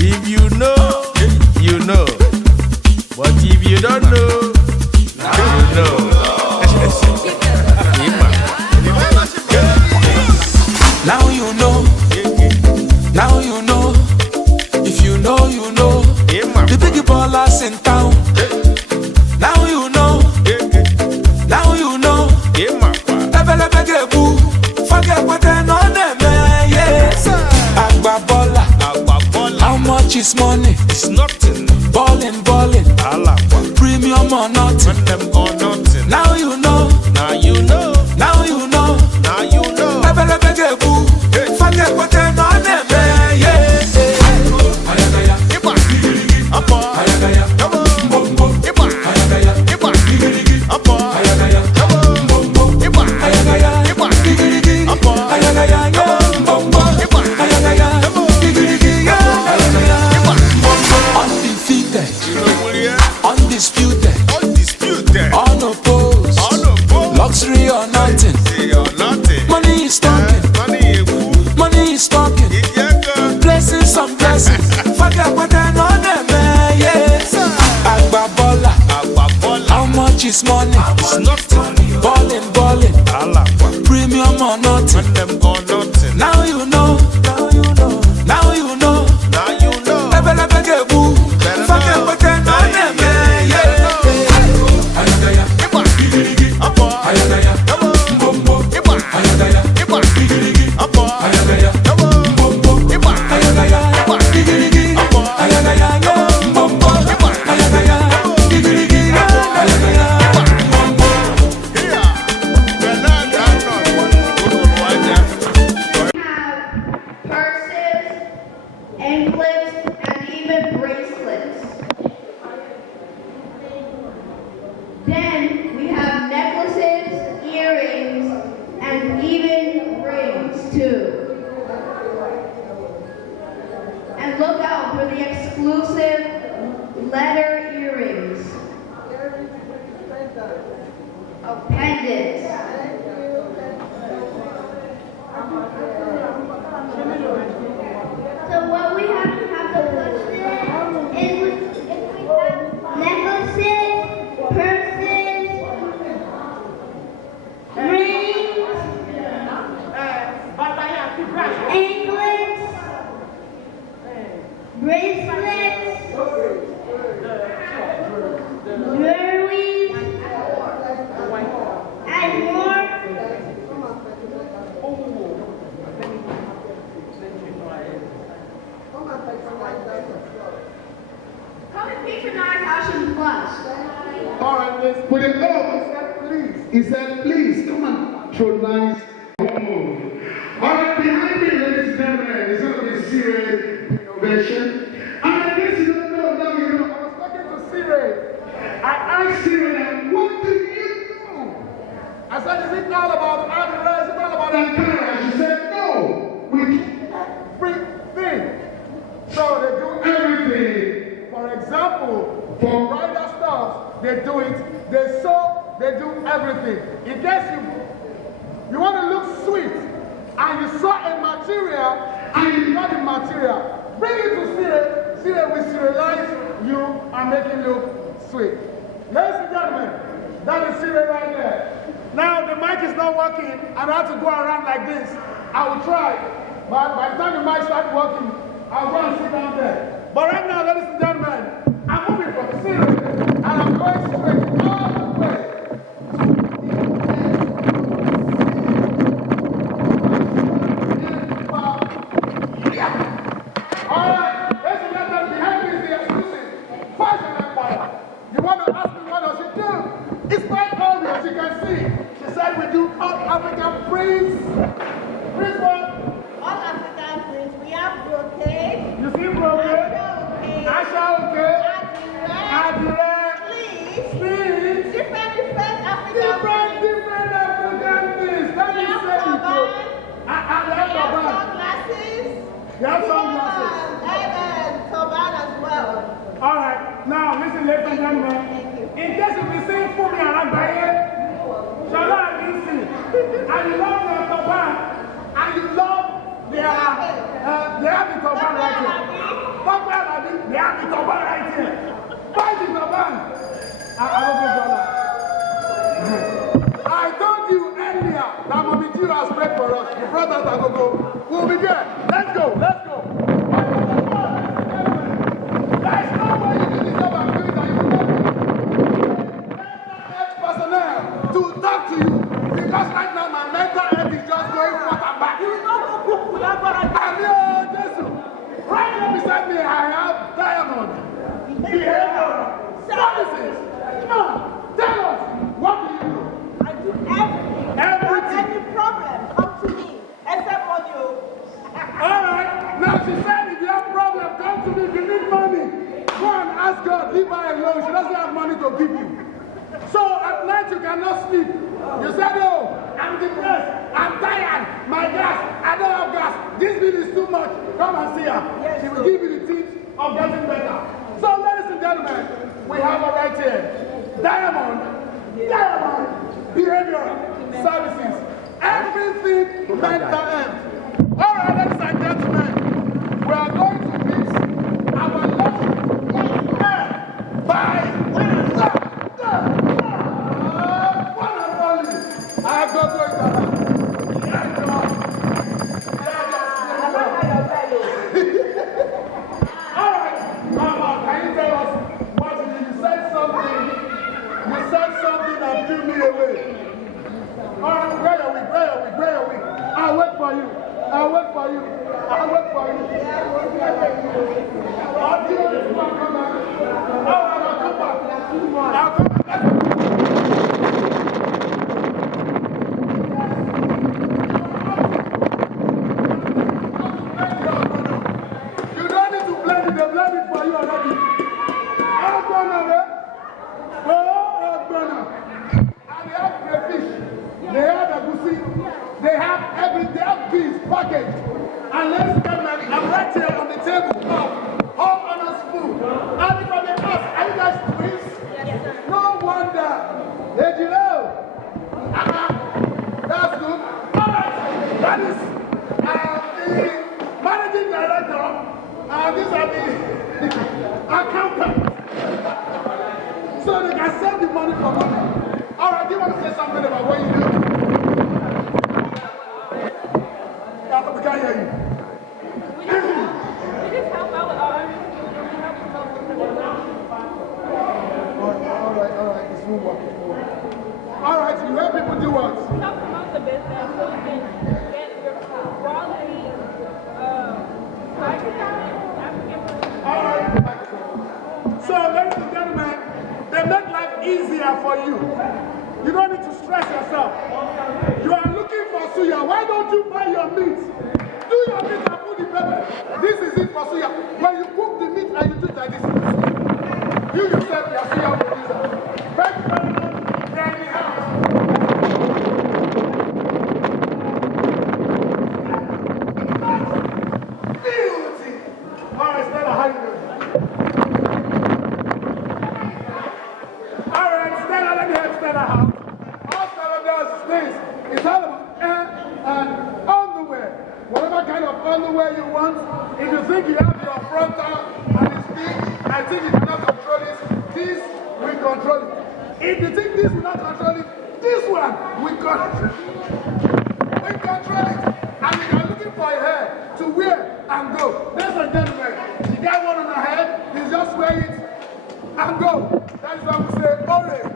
If you know, you know. But if you don't know, you know. Now you know. Now you know. If you know, you know. The big ballers in town. Now you know. Now you know. Forget what they know them, yes. Agba baller. How much is money? It's nothing. Ballin'. Premium or nothing. Now you know. Now you know. Now you know. Now you know. Forget what they know them, yes. Undefeated, undisputed, unopposed, luxury or nothing. Money is talking, money is talking. Blessings on blessings. Forget what I know them, yes. Agba baller. How much is money? It's nothing. Ballin'. Premium or nothing. Now you know. Now you know. Now you know. Forget what I know them, yeah. Anklets, and even bracelets. Then we have necklaces, earrings, and even rings too. And look out for the exclusive leather earrings. Pendants. So what we have to push this is if we have necklaces, purses, rings, anklets, bracelets, jewelry, and more. Come and patronize Ocean Plus. All right, let's put it up. He said, please, come and patronize. All right, behind me, ladies and gentlemen, is going to be Siri innovation. And I guess you don't know, now you know. I was talking to Siri. I asked Siri, what do you do? I said, is it all about Ankara? Is it all about Ankara? She said, no. We do everything. So they do everything. For example, for rider stuff, they do it. They sew, they do everything. In case you want to look sweet, and you saw a material, and you got the material, bring it to Siri. Siri will serialize you and make it look sweet. Ladies and gentlemen, that is Siri right there. Now the mic is not working, and I have to go around like this. I will try, but by the time the mic starts working, I'll go and sit down there. But right now, ladies and gentlemen, I'm moving from Siri, and I'm going straight all the way. Alright, ladies and gentlemen, behind me is the exclusive Fashion Empire. You want to ask me what does she do? It's quite obvious, as you can see. She said we do all African prints. Prints what? All African prints. We have brocade. You see brocade? Asha okay? Adire. Please. Different African Different African things. Let me say it. I have sunglasses. You have sunglasses. And turban as well. All right. Now, listen, ladies and gentlemen. In case you be saying for me around by here, shall I listen? And you love your turban, and you love their They have the turban right here. Papa and Abi, they have the turban right here. Buy the turban. I told you earlier that Mommy G has prayed for us. You brought us Agogo. We'll be there. Let's go. Let's go. There's no way you do this job I'm doing that you will not do. Personnel to talk to you because right now my mental health is just going forth and back. You know who cook without Jesus. Right now beside me I have Diamond. Behavior. Services. Come on. Tell us. What do you do? I do everything. Everything. Any problem, come to me. Except money. Alright. Now she said if you have problem, come to me. If you need money, go and ask God. Leave her alone. She doesn't have money to give you. So at night you cannot sleep. You said, oh, I'm depressed, I'm tired, my gas, I don't have gas, this bill is too much. Come and see her. Yes, she will give you the tips of getting better. So ladies and gentlemen, we have her right here. Diamond Behavioral Services. Everything mental health. Alright, ladies and gentlemen, we are going to meet our luxury by I have got going down. All right, Mama, can you tell us what you did? You said something. You said something that blew me away. All right, where are we? I'll wait for you. I'll wait for you. I'll do this one, come on. All right, I'll come back. I'll come back. They have beans packaged. And ladies and gentlemen, I'm right here on the table of all honors food. And if I may ask, are you guys twins? Yes, sir. No wonder. Did you know? That's good. All right. That is the managing director. And these are the accountants. So they can save the money for money. All right, do you want to say something about what you do? We can't hear you. We just help out with our All right. It's move on. All right, you help people do what? help promote the business so we can get your quality lifestyle. All right. So, ladies and gentlemen, they make life easier for you. You don't need to stress yourself. You are looking for suya. Why don't you buy your meat? Do your meat and put the pepper. This is it for suya. When you cook the meat and you do it like this, you yourself, your suya producer. Thank you very much. They're in the house. Beauty. All right, Stella, how you doing? All right, Stella, let me help Stella out. All Stella does is this. It's all about and underwear. Whatever kind of underwear you want. If you think you have your frontal and it's big, I think you cannot control it. This will control it. If you think this will not control it, this one will control it. We control it. And if you're looking for a hair to wear and go, ladies and gentlemen, you got one on her head, you just wear it and go. That is why we say, Ore.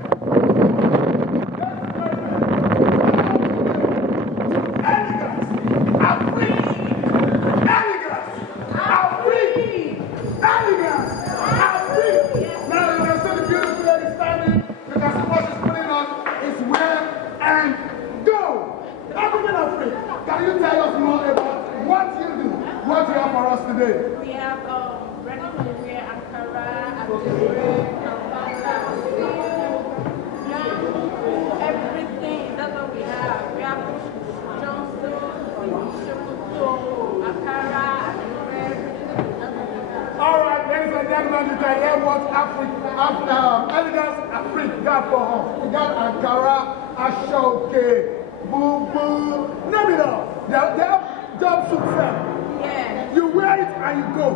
Can you tell us more about what you do, what you have for us today? We have ready-to-wear Ankara, everything. That's what we have. We have jumpsuits, Ankara, all right, ladies and gentlemen, you can hear what Elegance Afrique got for us. We got Ankara, Ashoke, Boo Boo, name it all. They have jumpsuits there. yeah. You and you go.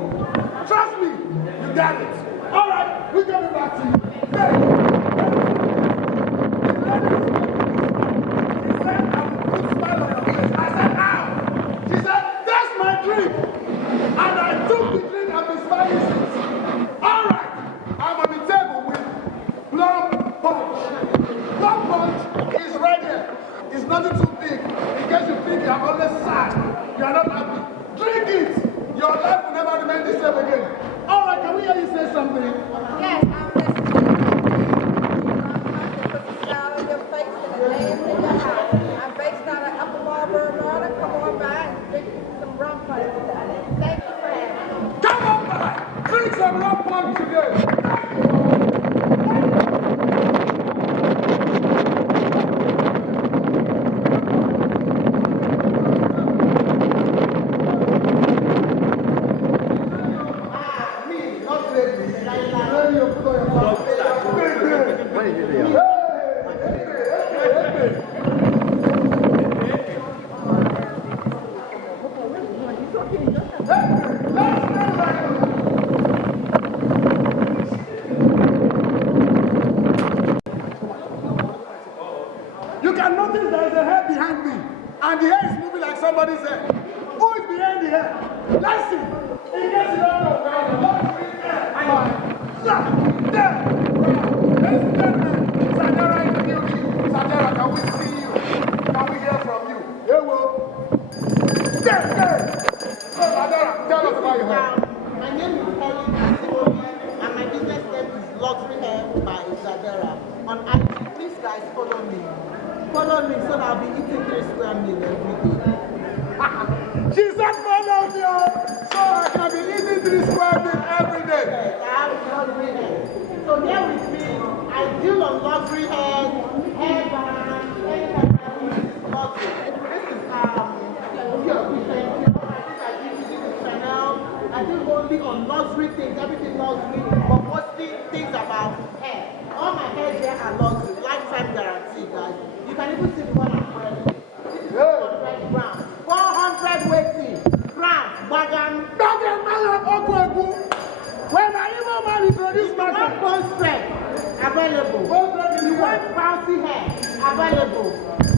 Trust me, you got it. All right, we're coming back to you. Hey. She said, that's my drink. And I took the drink and Miss Fanny said, all right, I'm on the table with plum punch. Plum punch is right here. It's nothing too big. In case you think you're always sad, you're not happy. Drink it. Your life will never remain the same again. All right, can we hear you say something? Yes, I'm listening. Put the smile on your face and the dance in your house. I'm based out of Upper Marlboro, Florida. Come on by and drink some rum punch. Thank you for having me. Come on by. Drink some rum punch today. You can notice there is a hair behind me, and the hair is moving like somebody's hair. Who is behind the hair? Let's see. In case you don't know, there is a lot of green hair. There. Ladies and gentlemen, Sadara in the building. Sadara, can we see you? Can we hear from you? Here we go. There. So Sadara, tell us about your hair. My name is Helen Asimoni, and my business name is Luxury Hair by Isadora. On IG, please guys follow me. Follow me so that I'll be eating 3 square meal every day. She said follow me, so I can be eating 3 square meal every day. Yes, I have luxury hair. So here with me, I deal on luxury hair, hair bands, hair luxury. This is Chanel. I deal only on luxury things, everything luxury, but mostly things about hair. All my hair here are luxury, lifetime guarantee, guys. You can even see the one I'm wearing. This is 400 grams. 400 weighting grams. Bagan, Ogwegu. When I even man introduce you want myself. bone strength, available. You want bouncy hair, available.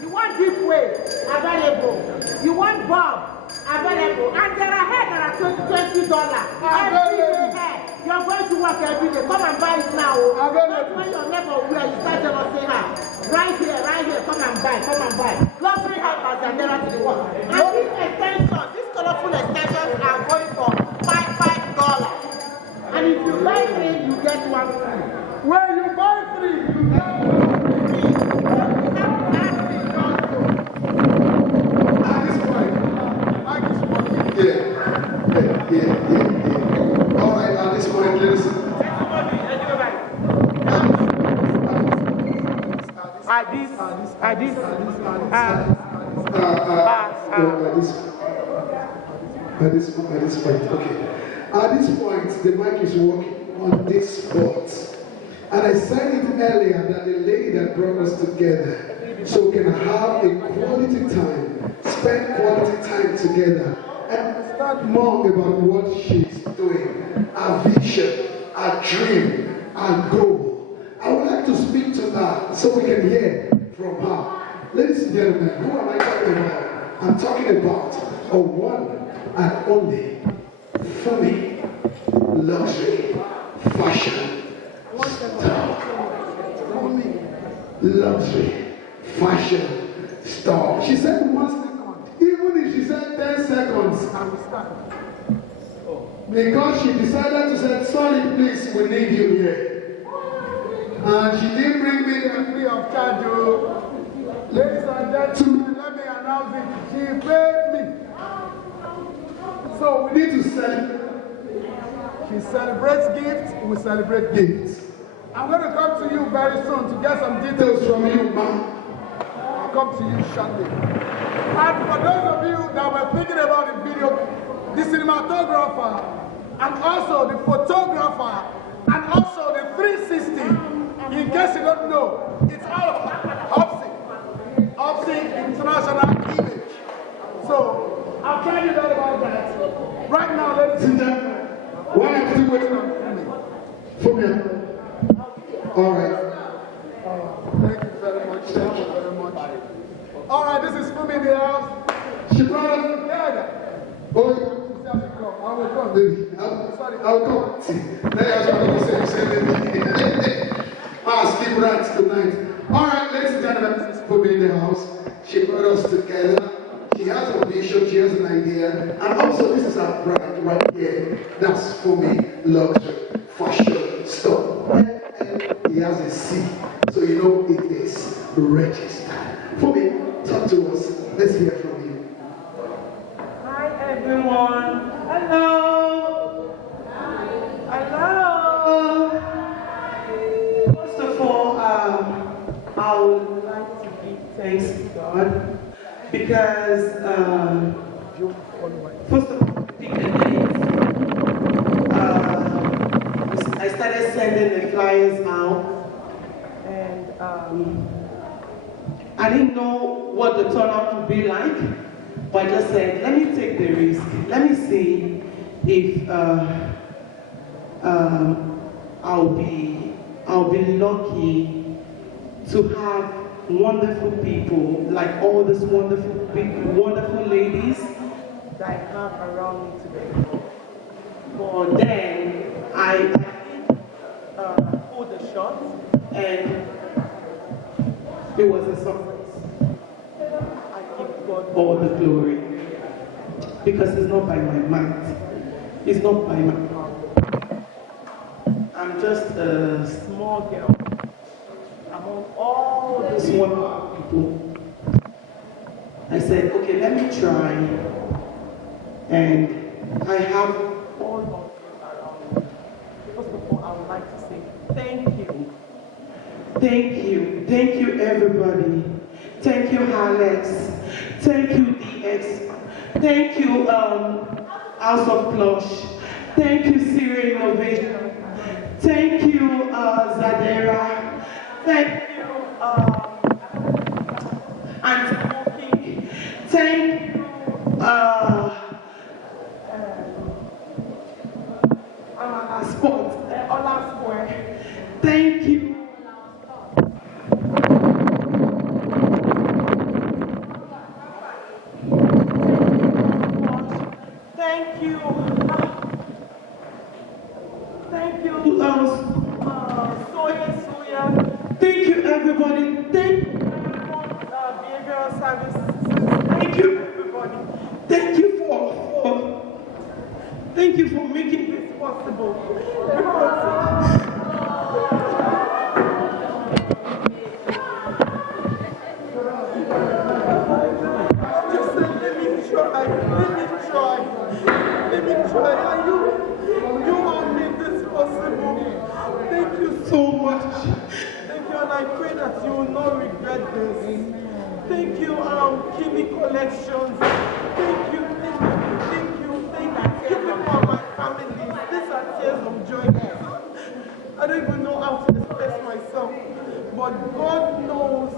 You want deep wave, available. You want bob, available. And there are hair that are $20. Every hair. You're going to work every day. Come and buy it now. Not when your neighbor wear, you start jealousy her. Right here, come and buy. Luxury hair has a to the world. And these extensions, these colorful extensions are going for $5. And if you buy 3, you get 1 free. When you buy 3, you get 1 free. At this point, Mike is working. Yeah. All right, at this point, listen. At this point, okay. At this point, the mic is working on this spot. And I said it earlier that the lady that brought us together, so we can have a quality time, spend quality time together, and understand more about what she's doing, our vision, our dream, our goal. I would like to speak to her so we can hear from her. Ladies and gentlemen, who am I talking about? I'm talking about a one and only Funmi luxury fashion star. Luxury fashion star. She said 1 second. Even if she said 10 seconds, I will start. Because she decided to say, sorry, please, we need you here. And she didn't bring me free of charge. Ladies and gentlemen, let me announce it. She paid me. So we need to celebrate. She celebrates gifts, we celebrate gifts. I'm going to come to you very soon to get some details from you, ma'am. I'll come to you shortly. And for those of you that were thinking about the video, the cinematographer, and also the photographer, and also the 360, in case you don't know, it's all about Opsy International Image. So, I'll tell you that about that. Right now, ladies and gentlemen. She brought us together. Oh, I will come, baby. I'll come. That's what I'm saying. Skip rats tonight. All right, ladies and gentlemen, put me in the house. She brought us together. She has a vision, she has an idea. And also, this is our brand right here. That's for me, luxury, fashion, stuff. And he has a C. So you know it is registered. For me, talk to us. Let's hear from you. Hi everyone. Hello. Hello. First of all, I would like to give thanks to God because first of all, pick the dates. I started sending the flyers out, and I didn't know what the turnout would be like, but I just said, let me take the risk. Let me see if I'll be lucky to have wonderful people, like all these wonderful ladies that I have around me today. But then I pulled the shot, and it was a success. I give God all the glory because it's not by my might, it's not by my power. I'm just a small girl among all these wonderful people. I said, okay, let me try, and I have all of you around me. First of all, I would like to say thank you. Thank you. Thank you, everybody. Thank you, Alex. Thank you, DX. Thank you, House of Plush. Thank you, Syria Innovation. Thank you, Zadera. Thank you, Anti-Smoking. Thank you, Sports, Ola Square. Thank you. Thank you. Thank you, Soya. Thank you, everybody. Thank you, behavioral services. Thank you, everybody. Thank you for making this possible. Just said, let me try. And you all made this possible. Thank you so much. Thank you, and I pray that you will not regret this. Thank you, Kimi Collections. Thank you for my family. These are tears of joy. I don't even know how to express myself, but God knows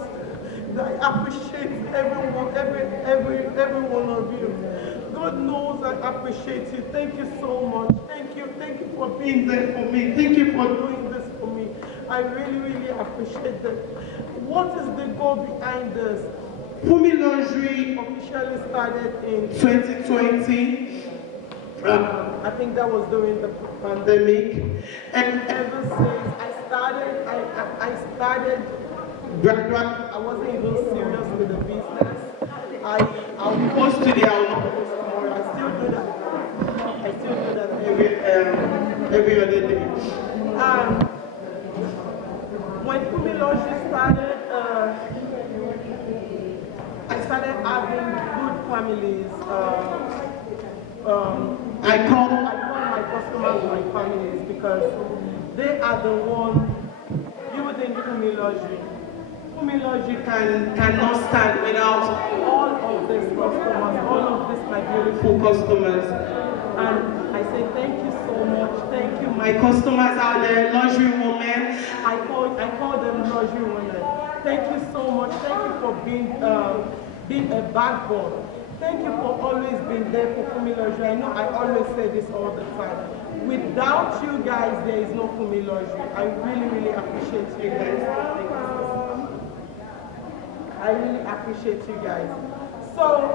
that I appreciate every one of you. God knows I appreciate you. Thank you so much. Thank you for being there for me. Thank you for doing this for me. I really appreciate that. What is the goal behind this? Fumi Lingerie officially started in 2020. I think that was during the pandemic. And ever since I started gradually. I wasn't even serious with the business. I'll post today, I'll not post tomorrow. I still do that every other day. When Fumi Lingerie started, I started having good families. I call my customers my families because they are the ones building Fumi Lingerie. Fumi Lingerie cannot stand without all of these customers, all of these my beautiful customers. And I say thank you so much. Thank you, my customers out there, lingerie women. I call them lingerie women. Thank you so much. Thank you for being a backbone. Thank you for always being there for Fumi Lingerie. I know I always say this all the time. Without you guys, there is no Fumi Lingerie. I really appreciate you guys. I really appreciate you guys. So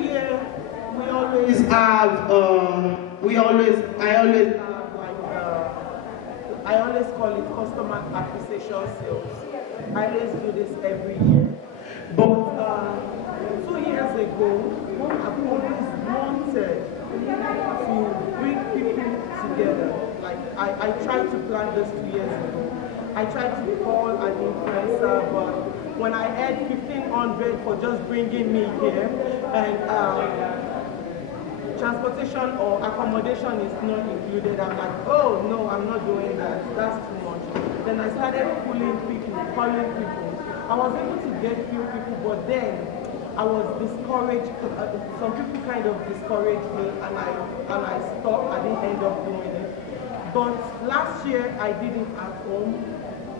every year we always have, I always call it customer appreciation sales. I always do this every year. But 2 years ago, I've always wanted to bring people together. Like I tried to plan this 2 years ago. I tried to call an influencer, but when I had 1,500 for just bringing me here, and transportation or accommodation is not included, I'm like, oh no, I'm not doing that. That's too much. Then I started calling people. I was able to get few people, but then I was discouraged. Some people kind of discouraged me, and I stopped. I didn't end up doing it. But last year I did it at home,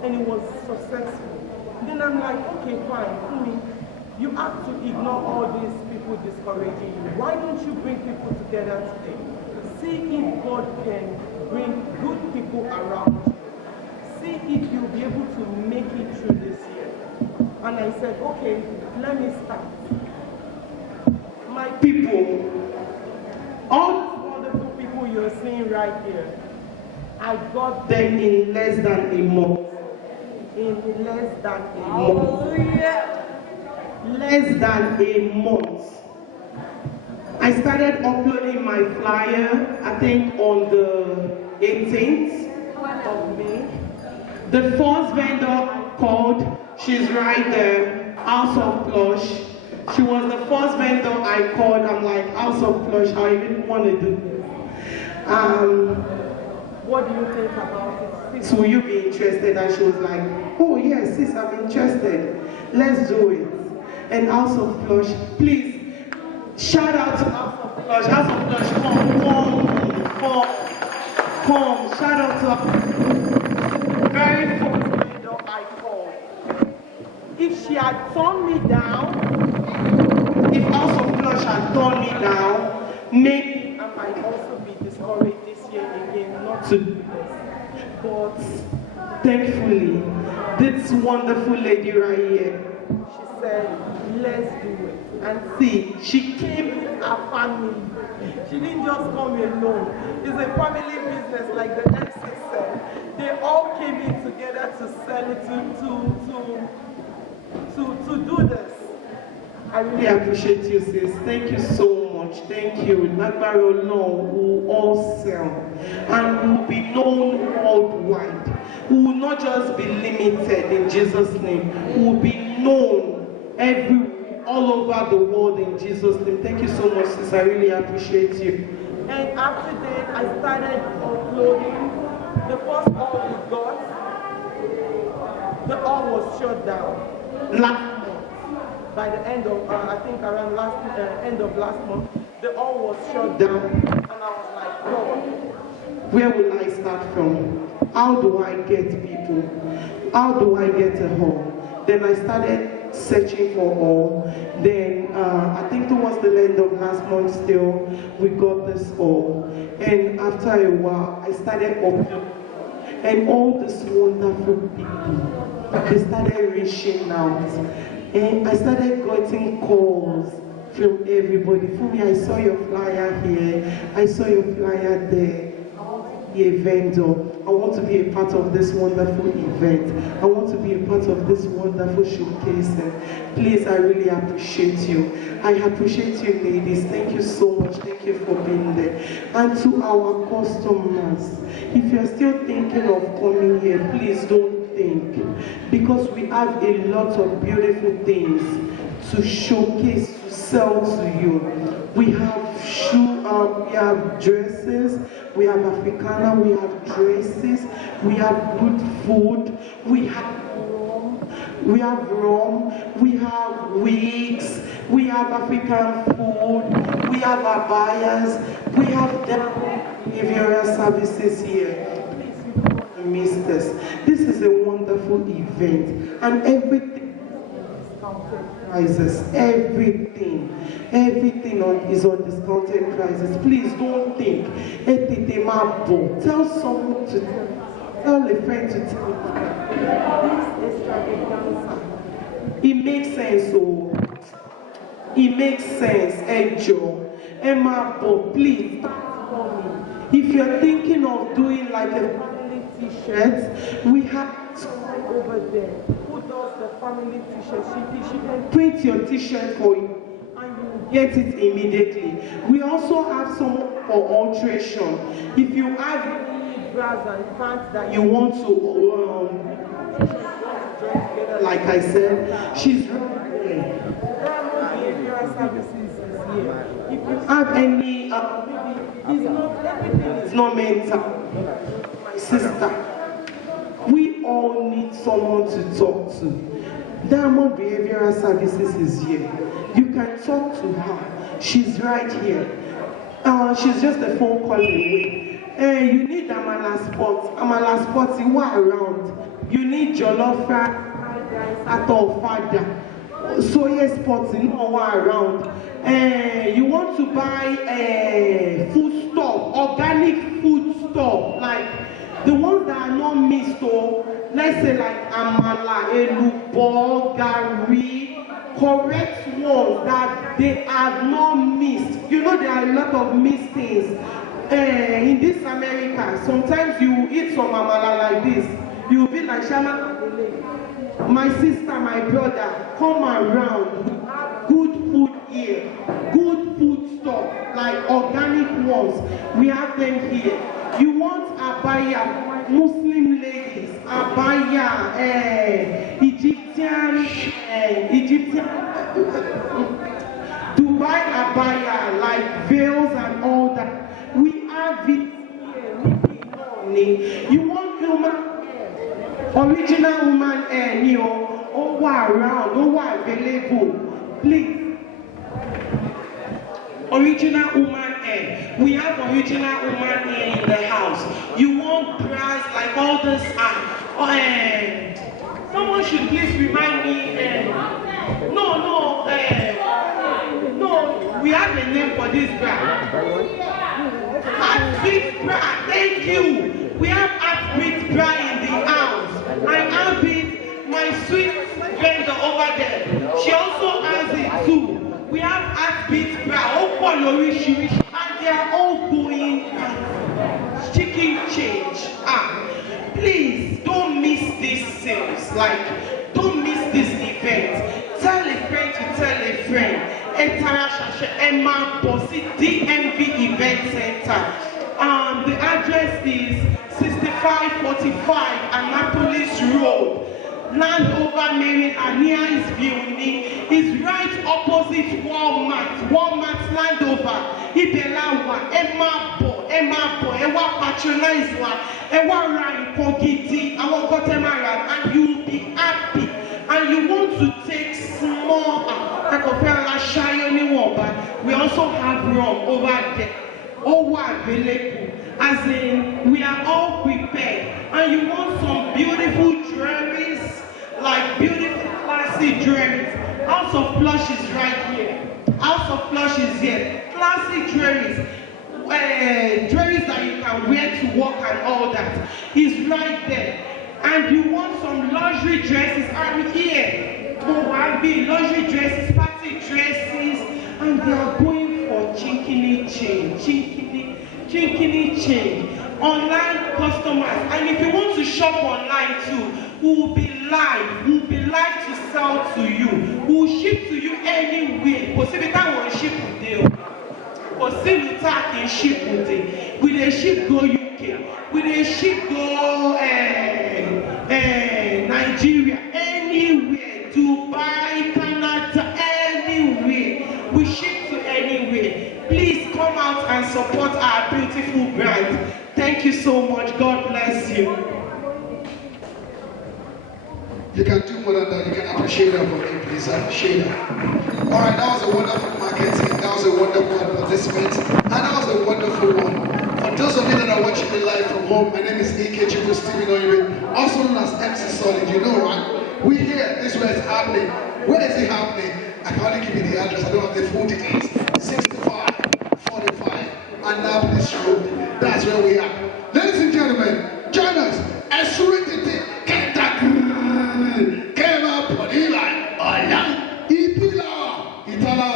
and it was successful. Then I'm like, okay, fine, Kumi, you have to ignore all these people discouraging you. Why don't you bring people together today? See if God can bring good people around you. See if you'll be able to make it through this year. And I said, okay, let me start. My people, all these wonderful people you're seeing right here, I got them in less than a month. In less than a month. Less than a month. I started uploading my flyer, I think on the 18th of May. The first vendor I called, she's right there, House of Plush. She was the first vendor I called. I'm like, House of Plush, I didn't want to do this. What do you think about it? Sis, will you be interested? And she was like, oh yes, sis, I'm interested. Let's do it. And House of Plush, please, shout out to House of Plush. House of Plush, come. Shout out to very first vendor I called. If she had turned me down, if House of Plush had turned me down, maybe I might also be discouraged this year again not to do this. But thankfully, this wonderful lady right here, she said, let's do it. And see, she came with her family. She didn't just come alone. It's a family business, like the MC said. They all came in together to sell it, to do this. I really appreciate you, sis. Thank you so much. Thank you. Nagbaro will all sell and will be known worldwide. We will not just be limited in Jesus' name. We will be known all over the world in Jesus' name. Thank you so much, sis. I really appreciate you. And after that, I started uploading. The first all we got, the all was shut down last month. By the end of, I think around end of last month, the all was shut down. And I was like, God, where will I start from? How do I get people? How do I get a hall? Then I started searching for all. Then I think towards the end of last month still, we got this all. And after a while, I started uploading. And all these wonderful people, they started reaching out. And I started getting calls from everybody. Fumi, I saw your flyer here. I saw your flyer there. Be a vendor. I want to be a part of this wonderful event. I want to be a part of this wonderful showcase. Please, I really appreciate you. I appreciate you, ladies. Thank you so much. Thank you for being there. And to our customers, if you're still thinking of coming here, please don't think. Because we have a lot of beautiful things to showcase, to sell to you. We have we have dresses, we have Africana, we have dresses, we have good food, we have rum, we have wigs, we have African food, we have abayas, we have behavioral services here. Please, you don't want to miss this. This is a wonderful event, and everything prices, everything is on discounted prices. Please don't think. Tell someone to tell a friend to tell. This extravaganza, it makes sense. So It makes sense. Enjoy. Emma, but please, for me. If you're thinking of doing like a family t-shirt, we have someone over there who does the family t-shirt. She can print your t-shirt for you and you will get it immediately. We also have someone for alteration. If you have any bras and pants that you want to join together, like I said, she's right there. Behavioral services is here. If you have any, maybe everything is not mental. My sister, we all need someone to talk to. Diamond Behavioral Services is here. You can talk to her. She's right here. She's just a phone call away. You need Amala Spot. Amala Spot, you are around. You need Jollof fried rice at all father. Soya spots in all around. You want to buy food stuff, organic food stuff, like the ones that are not mixed, or let's say like amala, elubo, gari, correct ones that they are not mixed. You know there are a lot of mixed things. In this America, sometimes you eat some amala like this, you'll be like Shama. My sister, my brother, come around. We have good food here, good food stuff, like organic ones. We have them here. You want abaya, Muslim ladies, abaya, Egyptian, Dubai abaya, like veils and all that. We have it here. You want human original woman hair, around, available. Please. Original woman hair. We have original woman hair in the house. You want bras like all this someone should please remind me. No, we have a name for this bra. Heartbeat bra, thank you. We have heartbeat bra in the house. I have it, my sweet vendor over there. She also has it too. We have heartbeat bra, and they are all going chicken change. Please don't miss these sales. Like, don't miss this event. Tell a friend to tell a friend. Emma Bossy DMV Event Center. The address is 6545 Annapolis Road. Landover Mary Ania is viewing. Is right opposite Walmart. Walmart Landover. Ibelawa. Emma Bo. Ewa patronize one. Ewa Ryan Kogiti. Our Guatemala. And you'll be happy. And you want to take small. We also have rum over there. All available. As in, we are all prepared. And you want some beautiful jewelries, like beautiful classy jewelries. House of Plush is right here. House of Plush is here. Classy jewelries. Jewelries that you can wear to work and all that is right there. And you want some luxury dresses, I'm here. Luxury dresses, party dresses, and they are going for chinkini chain. Online customers, and if you want to shop online too, we will be live. We will be live to sell to you. We will ship to you anywhere. Possibly will ship today. Possibly can ship today. We dey ship go UK. We dey ship go Nigeria. Anywhere. Dubai, Canada, anywhere. We ship to anywhere. Please come out and support our beautiful brand. Thank you so much. God bless you. You can do more than that. You can appreciate that for me, please. Appreciate that. All right, that was a wonderful marketing. That was a wonderful advertisement. And that was a wonderful one. For those of you that are watching me live from home, my name is E.K. Chifu Stephen Oyiwe, also known as MC Solid. You know, right? We here. This is where it's happening. Where is it happening? I can only give you the address. I don't have the full details. 6545 Annapolis Road. That's where we are. Ladies and gentlemen, join us. Esurititi Kenta Kema Podila Ola Ipila Itala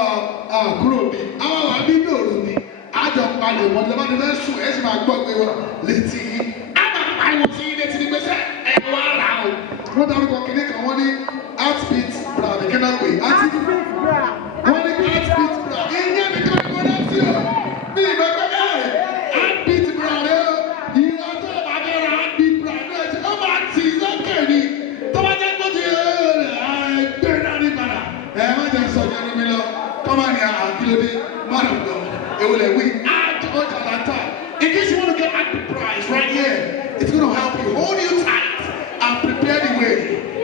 but the man is true. As my God, we were let's see. I will see that in the best. And what are we talking about? Outfit, bra, the cannot wait. Outfit, bra. What is outfit, bra? Yeah, because what I'm saying. Me, but outfit, bra. You are talking about outfit, bra. Come on, see, okay. Come on, just go to I turn on the banner. I just saw you, come on here, I'll kill you, man of God. It will we add to much at that time. In case you want to get at the prize right here, it's going to help you. Hold you tight and prepare the way.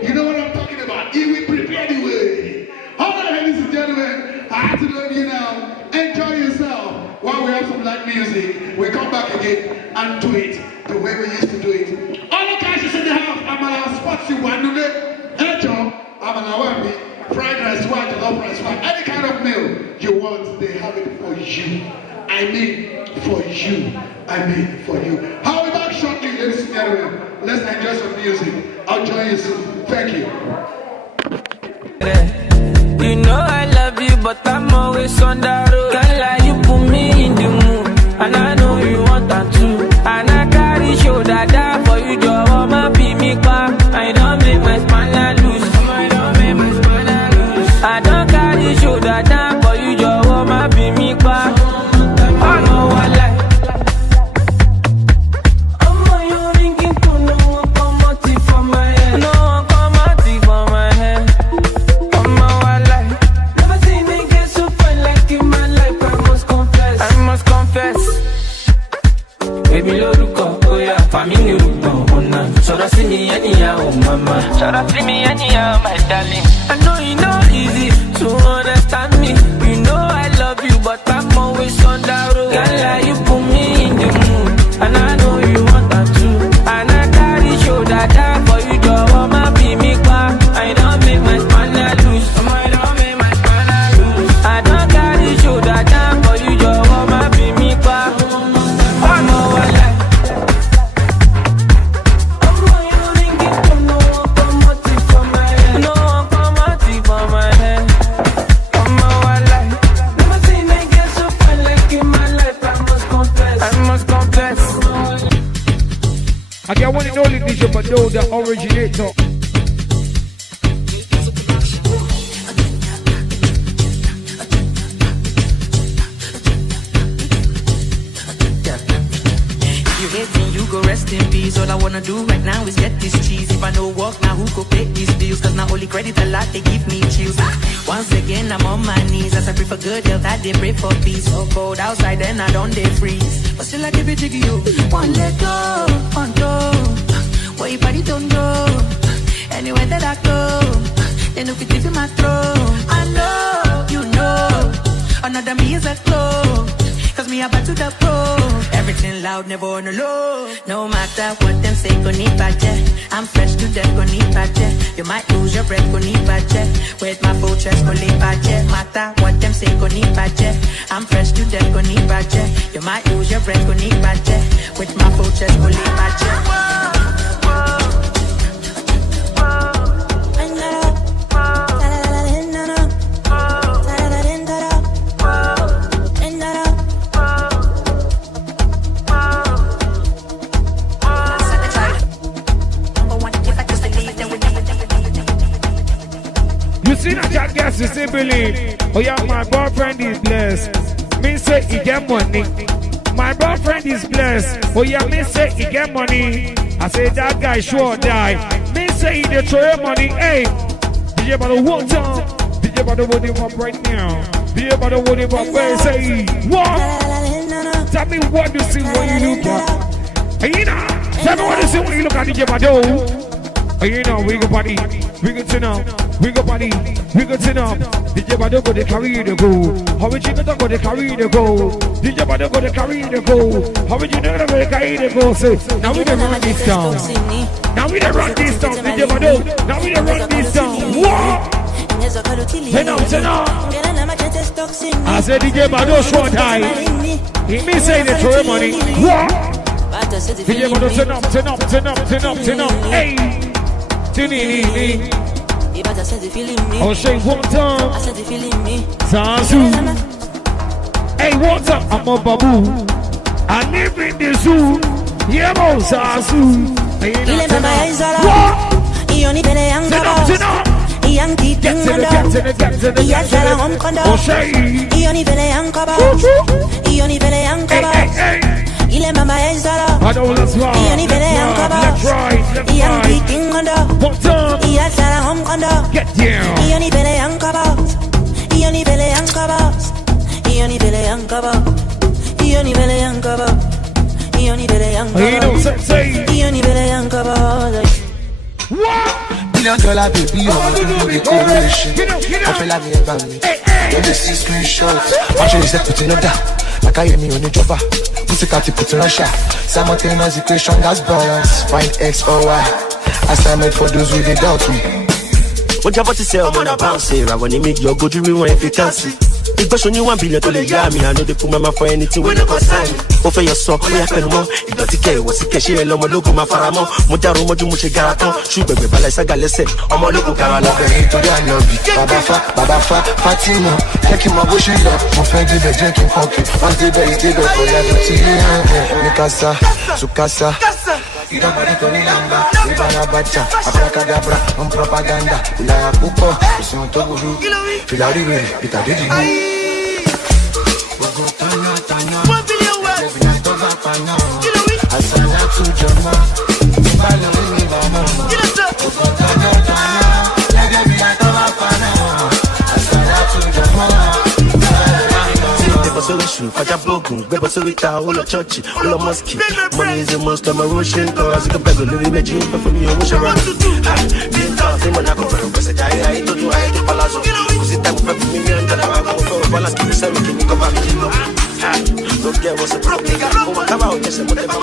You know what I'm talking about? He will prepare the way. All right, ladies and gentlemen, I have to love you now. Enjoy yourself while we have some light music. We come back again and do it the way we used to do it. All the guys in the house, I'm going to spot you one minute. Enjoy. I'm going to fried rice, white, jollof rice, any kind of meal you want, they have it for you. I mean, for you. I mean, for you. I'll be back shortly, ladies and gentlemen. Let's enjoy some music. I'll join you soon. Thank you. You know I love you, but I'm always on the road. Can't lie, you put me in the mood, and I know you want that too. And I carry shoulder down for you, your woman be me back. I don't make my smile loose. I don't carry shoulder down for you, your woman be me back. I know I like. Oh, you're thinking to no one come out for my head. No one come out for my head. Oh, I like. Never seen me get so fine like in my life. I must confess. I must confess. Baby, look up, oh yeah, family look up, oh nah. So that's me anyhow, oh mama. So that's me anyhow, my darling. I know you know easy to understand me. You know I love you, but I'm always on the road. Can't lie, you put me in the mood, and I know you want that too. And I carry shoulder down for you, your woman be me back. I don't make my smile loose. I don't make my smile loose. I don't carry shoulder down for you, your woman be me back. I know I like. I get one and only DJ Bado, the originator. If you hating, you go rest in peace. All I wanna do right now is get this cheese. If I no work now, who go pay these bills? Cause not only credit a lot, they give me chills. Once again, I'm on my knees. As I pray for good health, I did pray for peace. So cold outside, then I don't they freeze. But still I keep it jiggy, you. One let go, one go. Why your body don't go? Anywhere that I go, they know fit in my throat. I know, you know, another me is a glow. Cause me about to the pro. Everything loud, never on the low. No matter what them say, go need budget. I'm fresh to death, go need budget. You might lose your breath, go need budget. With my full chest, go need budget. Matter what them say, go need budget. I'm fresh to death, go need budget. You might lose your breath, go need budget. With my full chest, go need budget. See that I guess you say believe. Oh yeah, my boyfriend is blessed. Me say he get money. My boyfriend is blessed. Oh yeah, me say he get money. I say that guy sure die. Me say he dey throw money. Hey, DJ Bado one time. DJ Bado would him up right now. DJ Bado would him up. Where say what? Tell me what you see when you look at. Hey, you know. Tell me what you see when you look at DJ Bado. Hey, you know, we go party. We go turn up. We go party, we go turn up. DJ Bado go, they carry the go. Original go, they carry the go. DJ Bado go, they carry the go. Original go, they carry the go. Say, now we dey run this down. Now we dey run this down, DJ Bado. Now we dey run this down. What? Turn up. I said DJ Bado short high. He may say they throw money. What? DJ Bado turn up. Hey, oh, say one time. Zazu. Hey, one time. I'm a babu. I live in the zoo. Yeah, most are zoo. Ile mama izala. Ioni bele yankaba. Yanki tingondo. Iyazala homkondo. Ioni bele yankaba. Ioni bele yankaba. Ile mama izala. Ioni bele yankaba. Yanki tingondo. Iyazala homkondo. Ioni bele yankaba. Ioni bele yankaba. Ioni bele yankaba. Ioni bele yankaba. Ioni bele yankaba. Ioni bele yankaba. $1 baby, I'm doing decoration. I feel like me about me. Don't you see screenshots? I'm sure you said put in order. Like I hear me on the jobber. Music at put in Russia. Simultaneous equation, gas balance. Find X or Y. Assignment for those who they doubt me. What you about to say? I'm on a bounce here. I want to make your go to me if you can see. If question you 1 billion to the yami, I know they put my mouth for anything when they concern me. Offer your sock, we have more. If not the care, what's the cash? She alone, logo, my faramo. Mojaro, Moju, Muchigarato, Sugar, Balasa Galese, I'm a local Carala. Baba Fatima, taking my wish up. My friend did the drinking funky. One day, there is the door for everything. Mikasa, Sukasa. You don't want to need lamba, Ibana Bacha, Abracadabra, on propaganda, Ila Pupo, Son Toguru, Filari, Pitadidi. Tanya, 1 billion words. Asana to Jama, money is a must, I'm a Russian cause I can beg a little imagine for me. I wish I ran to do. I go for a message. I don't do I do palazzo. Because it's time for me and I go for a balance. Keep the 7 can you come back to you? Don't get what's a problem. Come out, just whatever I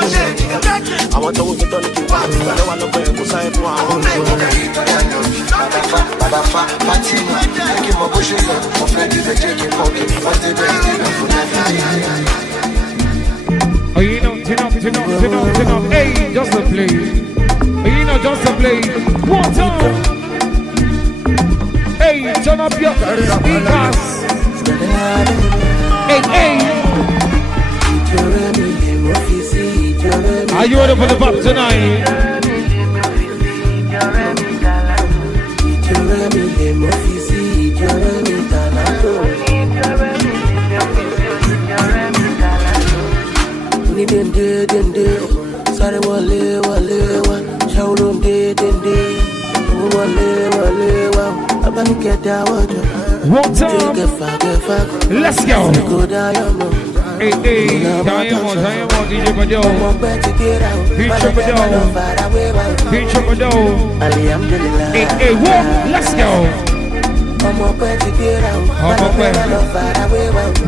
want to hold it on the keep. I don't want to go and go side for Baba Fatima, taking my bush up. My friend is a taking pocket. What's the best thing for everything? Oh, you know, hey, just a play. Oh, you know, just a play. One time. Hey, turn up your speakers. Hey. Are you ready for the pop tonight? Dende, Sare wale, Shaulun dende, wale, Abani keda wajo. One time. Let's go. Hey, Diamond, DJ Bado. Feature Bado. Hey, walk, let's go.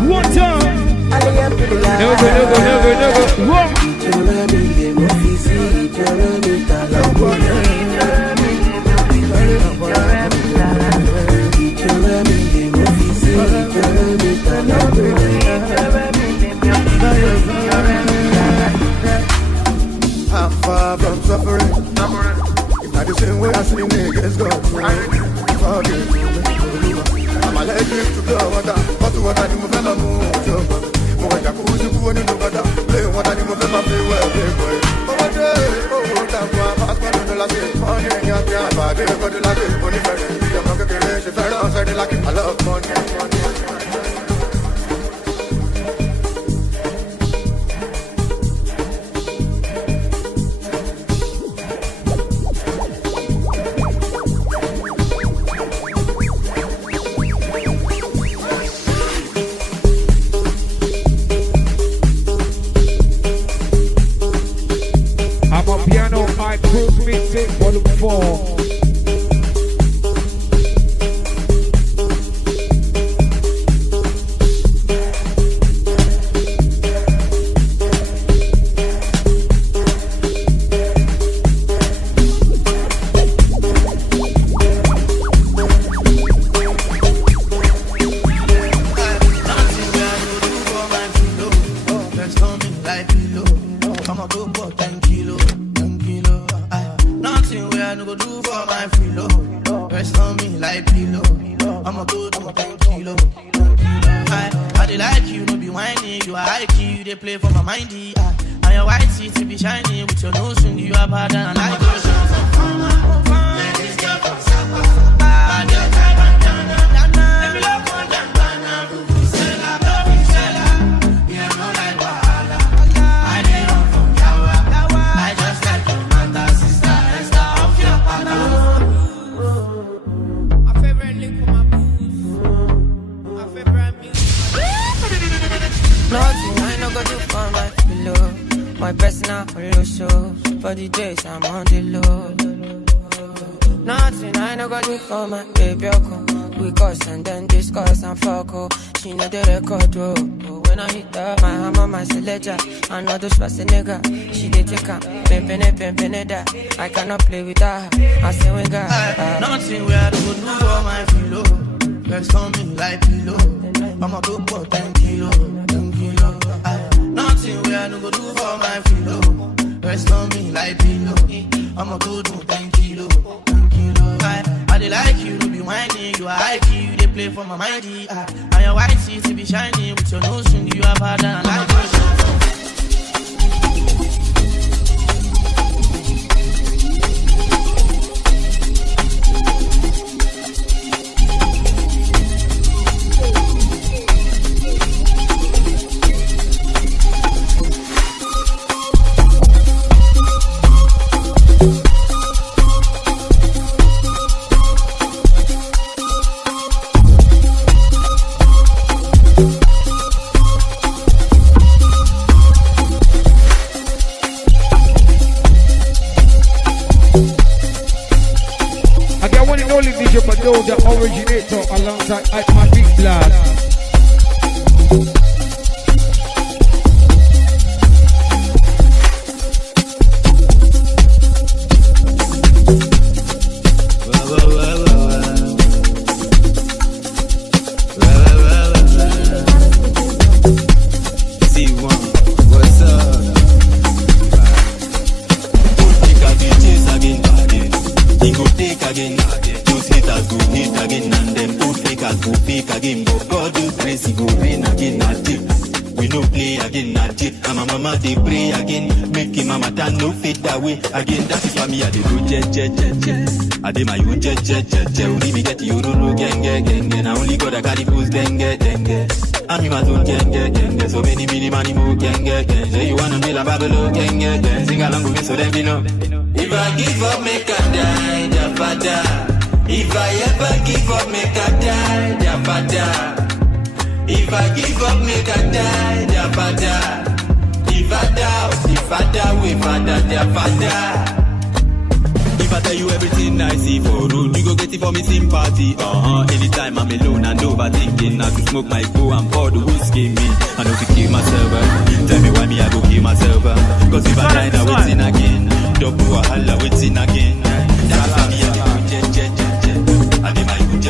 One time. No go. Walk. I'm far from suffering. If I the same way I see niggas go. I'm allergic to blow water, but what I do move ever move. More jacuzzi, who want to know better. Play what I do move ever play well, play boy. Oh, that's why I pass my little last day. Money in your car, but they got the last day. Money for them, you're not going to get it. I love money. Volume 4. I like you, no be whining, you I like you. they play for my mindy. And your white teeth to be shiny with your nose ring, you are bad and I like those shows. This girl from South let me love one bandana, Vuvuzela, Vuvuzela. Yeah, no like Wahala. I did run from Yawa. I just like your mother, sister, Esther, off your partner. My favorite lick for my booze. My favorite music. Nothing I no go do for my pillow. My personal hollow show. For the days I'm on the low. Nothing I no go do for my baby. We cuss and then discuss and fuck. She know the record. When I hit her, my hammer, my selector. I know the Schwarzenegger. She did take her. Pimpin' that. I cannot play with her. I say we got nothing where I do for my pillow. Rest on me like pillow. I'ma go for 10 kilo. Nothing where I do for my pillow. Rest on me like pillow. I'ma go do 10 kilo. I dey like you, no be whining. You are high key, you dey play for my mindy. And your white teeth to be shiny with your nose ring, you are bad and I like those shows. The originator alongside my big blood. What's up? Take again. Haters go hate again and them old fakers go fake again. But God do grace, he go rain again at it. We no play again at it. And my mama they pray again. Make him mama turn no fade away again. That is why me I dey do je. I dey my own je. Only me get you no gang. I only got a carry fools denge. I'm in my zone gang. So many money move gang. Say you wanna be like Babylon gang. Sing along with me so them be know. If I give up, make I die, the father. If I ever give up, make I die, the father. If I give up, make I die, the father. If I die, we father, the father. If I tell you everything I see for road, you go get it for me sympathy. Anytime I'm alone and overthinking, I could smoke my go and pour the whiskey me. I know to kill myself. Tell me why me I go kill myself. Cause if I die now waiting again, double wahala waiting again. That's why me I go je. I did my good je.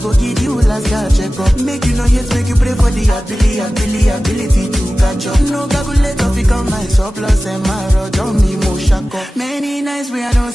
go give you last girl check up. Make you know yes, make you pray for the ability to catch up. No calculator fi come my surplus and my rod on me mo shack up. Many nights where I don't